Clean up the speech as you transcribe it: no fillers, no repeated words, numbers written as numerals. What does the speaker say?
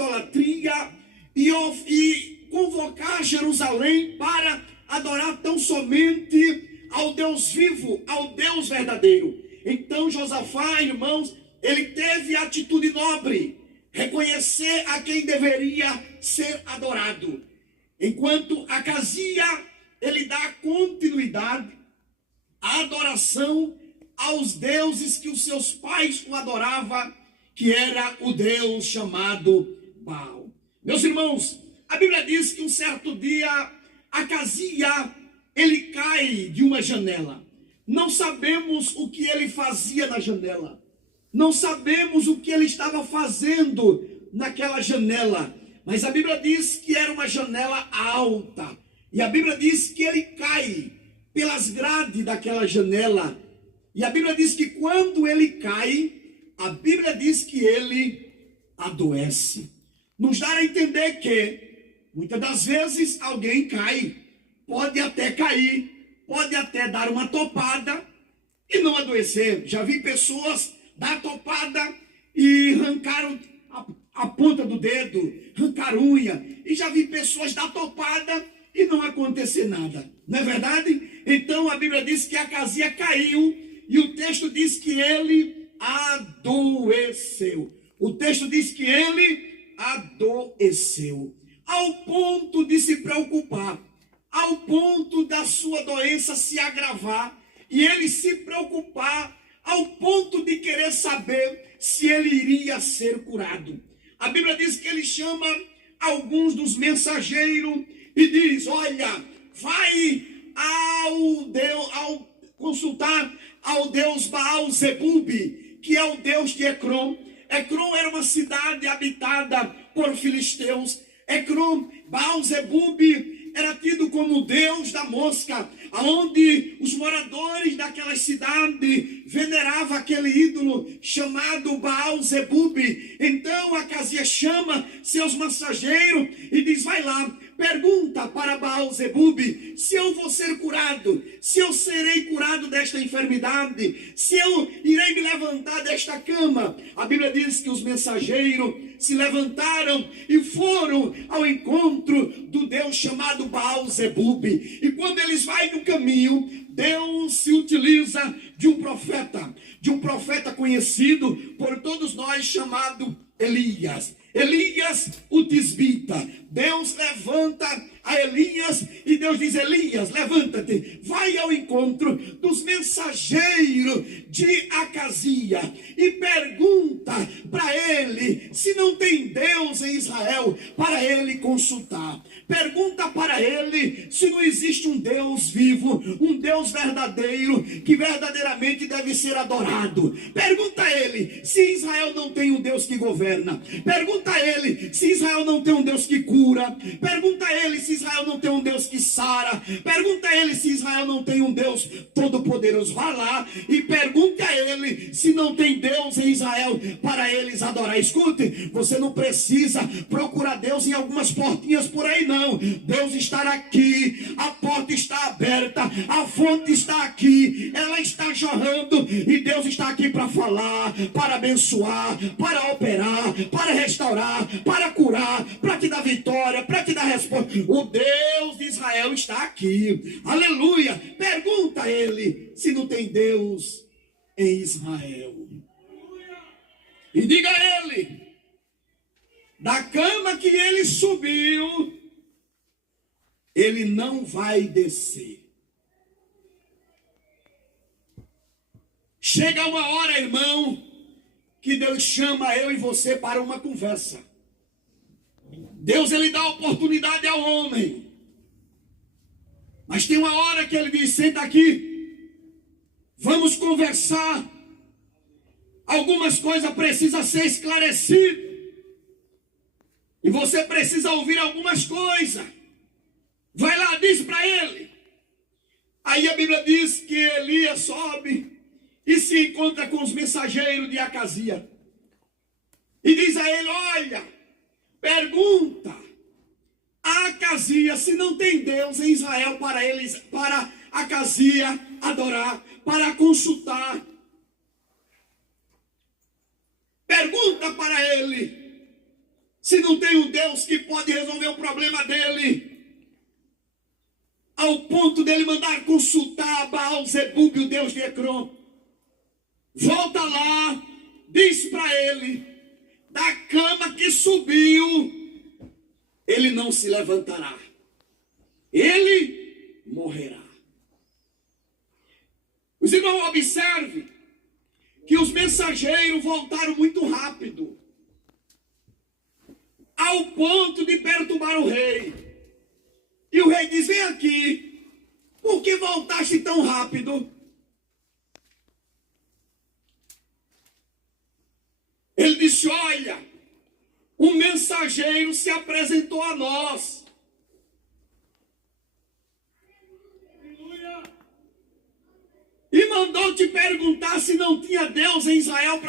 idolatria e convocar Jerusalém para adorar tão somente ao Deus vivo, ao Deus verdadeiro. Então Josafá, irmãos, ele teve a atitude nobre, reconhecer a quem deveria ser adorado. Enquanto Acasia, ele dá continuidade à adoração aos deuses que os seus pais o adoravam, que era o Deus chamado Baal. Meus irmãos, a Bíblia diz que um certo dia, Acasia, ele cai de uma janela. Não sabemos o que ele fazia na janela. Não sabemos o que ele estava fazendo naquela janela. Mas a Bíblia diz que era uma janela alta. E a Bíblia diz que ele cai pelas grades daquela janela. E a Bíblia diz que quando ele cai, a Bíblia diz que ele adoece. Nos dá a entender que muitas das vezes alguém cai, pode até cair, pode até dar uma topada e não adoecer. Já vi pessoas dar topada e arrancaram a ponta do dedo, arrancar unha. E já vi pessoas dar topada e não acontecer nada. Não é verdade? Então a Bíblia diz que Acasia caiu e o texto diz que ele adoeceu. O texto diz que ele adoeceu. Ao ponto de se preocupar, ao ponto da sua doença se agravar e ele se preocupar ao ponto de querer saber se ele iria ser curado. A Bíblia diz que ele chama alguns dos mensageiros e diz: olha, vai ao consultar ao Deus Baal-Zebub, que é o Deus de Ecrom. Ecrom era uma cidade habitada por filisteus. Ecrom, Baal-Zebub era tido como o Deus da mosca, aonde os moradores daquela cidade veneravam aquele ídolo chamado Baal-Zebub. Então Acasia chama seus mensageiros e diz: vai lá, pergunta para Baal-Zebub se eu vou ser curado, se eu serei curado desta enfermidade, se eu irei me levantar desta cama. A Bíblia diz que os mensageiros se levantaram e foram ao encontro do Deus chamado Baal-Zebub. E quando eles vão no caminho, Deus se utiliza de um profeta conhecido por todos nós, chamado Elias. Elias, o tisbita. Deus levanta a Elias e Deus diz: Elias, levanta-te, vai ao encontro dos mensageiros de Acasia e pergunta para ele se não tem Deus em Israel para ele consultar. Pergunta para ele se não existe um Deus vivo, um Deus verdadeiro, que verdadeiramente deve ser adorado. Pergunta a ele se Israel não tem um Deus que governa. Pergunta a ele se Israel não tem um Deus que cura. Pergunta a ele se Israel não tem um Deus que sara. Pergunta a ele se Israel não tem um Deus todo-poderoso. Vá lá e pergunta a ele se não tem Deus em Israel para eles adorar. Escute, você não precisa procurar Deus em algumas portinhas por aí, não. Deus está aqui, a porta está aberta, a fonte está aqui, ela está jorrando e Deus está aqui para falar, para abençoar, para operar, para restaurar, para curar, para te dar vitória, para te dar resposta. O Deus de Israel está aqui, aleluia. Pergunta a ele se não tem Deus em Israel e diga a ele: da cama que ele subiu, ele não vai descer. Chega uma hora, irmão, que Deus chama eu e você para uma conversa. Deus, ele dá oportunidade ao homem, mas tem uma hora que ele diz: senta aqui, vamos conversar. Algumas coisas precisam ser esclarecidas e você precisa ouvir algumas coisas. Vai lá, diz para ele. Aí a Bíblia diz que Elias sobe e se encontra com os mensageiros de Acasia e diz a ele: olha, pergunta a Acasia se não tem Deus em Israel para Acasia adorar, para consultar. Pergunta para ele Se não tem um Deus que pode resolver o problema dele, ao ponto dele mandar consultar Baal Zebub, o Deus de Ecrón. Volta lá, diz para ele, da cama que subiu, ele não se levantará, ele morrerá. Os irmãos, observe que os mensageiros voltaram muito rápido, ao ponto de perturbar o rei. E o rei diz: vem aqui, por que voltaste tão rápido? Ele disse: olha, um mensageiro se apresentou a nós. E mandou te perguntar se não tinha Deus em Israel para